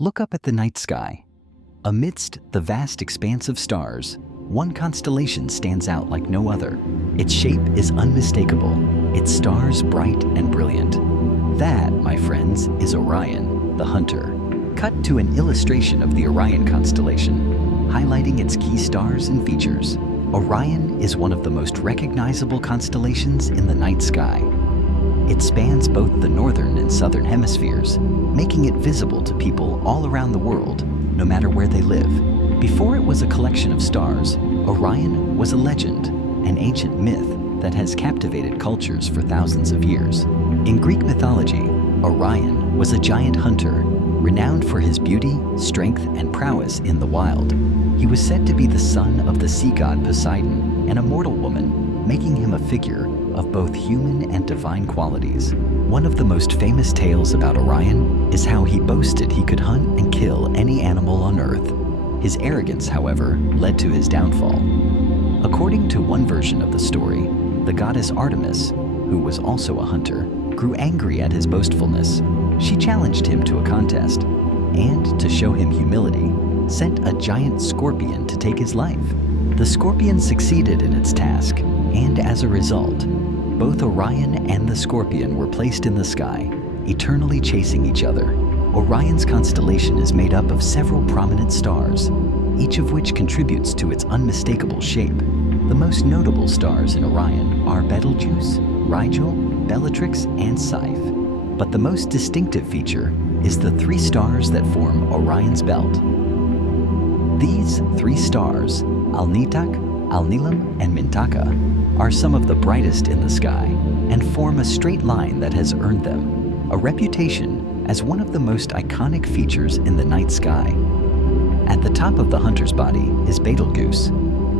Look up at the night sky. Amidst the vast expanse of stars, one constellation stands out like no other. Its shape is unmistakable, its stars bright and brilliant. That, my friends, is Orion, the hunter. Cut to an illustration of the Orion constellation, highlighting its key stars and features. Orion is one of the most recognizable constellations in the night sky. It spans both the northern and southern hemispheres, making it visible to people all around the world, no matter where they live. Before it was a collection of stars, Orion was a legend, an ancient myth that has captivated cultures for thousands of years. In Greek mythology, Orion was a giant hunter, renowned for his beauty, strength, and prowess in the wild. He was said to be the son of the sea god Poseidon and a mortal woman, making him a figure of both human and divine qualities. One of the most famous tales about Orion is how he boasted he could hunt and kill any animal on Earth. His arrogance, however, led to his downfall. According to one version of the story, the goddess Artemis, who was also a hunter, grew angry at his boastfulness. She challenged him to a contest, and to show him humility, sent a giant scorpion to take his life. The scorpion succeeded in its task, and as a result, both Orion and the scorpion were placed in the sky, eternally chasing each other. Orion's constellation is made up of several prominent stars, each of which contributes to its unmistakable shape. The most notable stars in Orion are Betelgeuse, Rigel, Bellatrix, and Scythe. But the most distinctive feature is the three stars that form Orion's belt. These three stars, Alnitak, Alnilam, and Mintaka, are some of the brightest in the sky and form a straight line that has earned them a reputation as one of the most iconic features in the night sky. At the top of the hunter's body is Betelgeuse,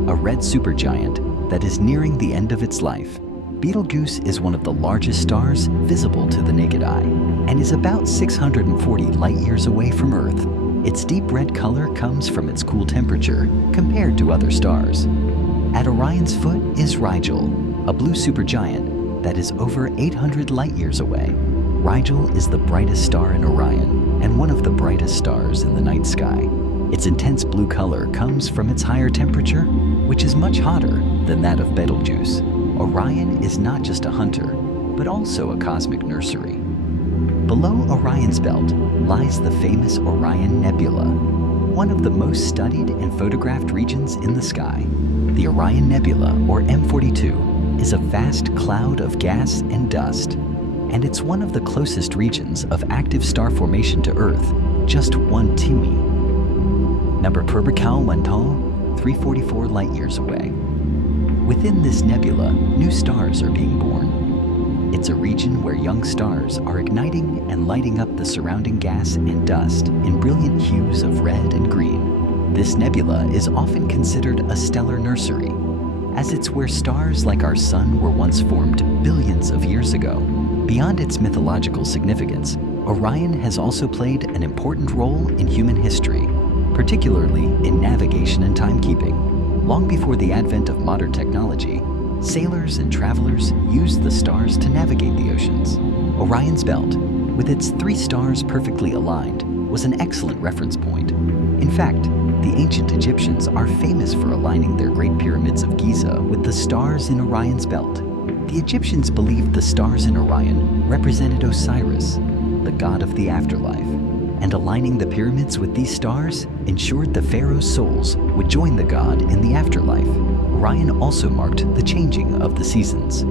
a red supergiant that is nearing the end of its life. Betelgeuse is one of the largest stars visible to the naked eye and is about 640 light-years away from Earth. Its deep red color comes from its cool temperature compared to other stars. At Orion's foot is Rigel, a blue supergiant that is over 800 light-years away. Rigel is the brightest star in Orion and one of the brightest stars in the night sky. Its intense blue color comes from its higher temperature, which is much hotter than that of Betelgeuse. Orion is not just a hunter, but also a cosmic nursery. Below Orion's belt lies the famous Orion Nebula, one of the most studied and photographed regions in the sky. The Orion Nebula, or M42, is a vast cloud of gas and dust, and it's one of the closest regions of active star formation to Earth, just 1 Timi. Number Perbical Manton, 344 light-years away. Within this nebula, new stars are being born. It's a region where young stars are igniting and lighting up the surrounding gas and dust in brilliant hues of red and green. This nebula is often considered a stellar nursery, as it's where stars like our sun were once formed billions of years ago. Beyond its mythological significance, Orion has also played an important role in human history, particularly in navigation and timekeeping. Long before the advent of modern technology, sailors and travelers used the stars to navigate the oceans. Orion's belt, with its three stars perfectly aligned, was an excellent reference point. In fact, the ancient Egyptians are famous for aligning their Great Pyramids of Giza with the stars in Orion's belt. The Egyptians believed the stars in Orion represented Osiris, the god of the afterlife, and aligning the pyramids with these stars ensured the pharaoh's souls would join the god in the afterlife. Orion also marked the changing of the seasons.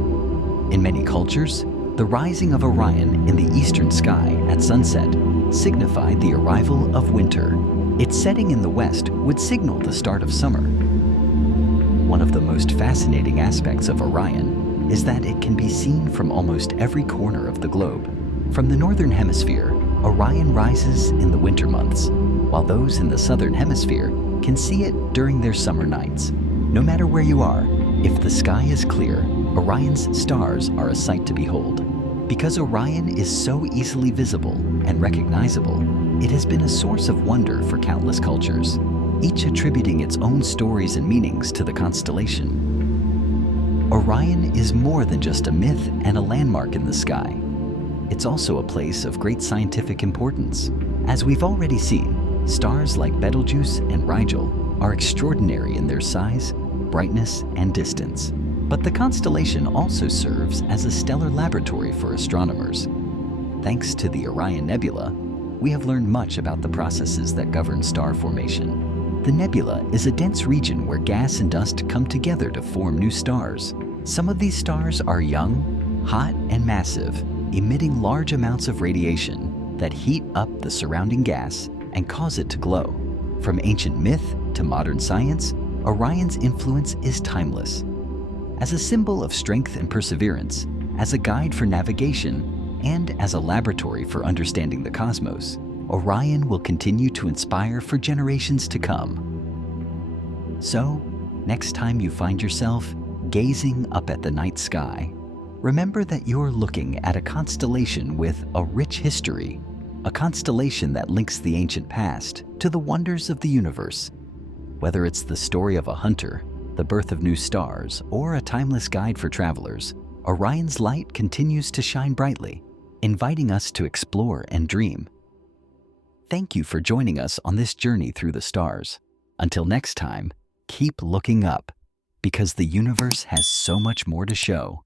In many cultures, the rising of Orion in the eastern sky at sunset signified the arrival of winter. Its setting in the west would signal the start of summer. One of the most fascinating aspects of Orion is that it can be seen from almost every corner of the globe. From the Northern Hemisphere, Orion rises in the winter months, while those in the Southern Hemisphere can see it during their summer nights. No matter where you are, if the sky is clear, Orion's stars are a sight to behold. Because Orion is so easily visible and recognizable, it has been a source of wonder for countless cultures, each attributing its own stories and meanings to the constellation. Orion is more than just a myth and a landmark in the sky. It's also a place of great scientific importance, As we've already seen, stars like Betelgeuse and Rigel are extraordinary in their size, brightness, and distance. But the constellation also serves as a stellar laboratory for astronomers. Thanks to the Orion Nebula, we have learned much about the processes that govern star formation. The nebula is a dense region where gas and dust come together to form new stars. Some of these stars are young, hot, and massive, emitting large amounts of radiation that heat up the surrounding gas and cause it to glow. From ancient myth to modern science, Orion's influence is timeless. As a symbol of strength and perseverance, as a guide for navigation, and as a laboratory for understanding the cosmos, Orion will continue to inspire for generations to come. So, next time you find yourself gazing up at the night sky, remember that you're looking at a constellation with a rich history, a constellation that links the ancient past to the wonders of the universe. Whether it's the story of a hunter, the birth of new stars, or a timeless guide for travelers, Orion's light continues to shine brightly, inviting us to explore and dream. Thank you for joining us on this journey through the stars. Until next time, keep looking up, because the universe has so much more to show.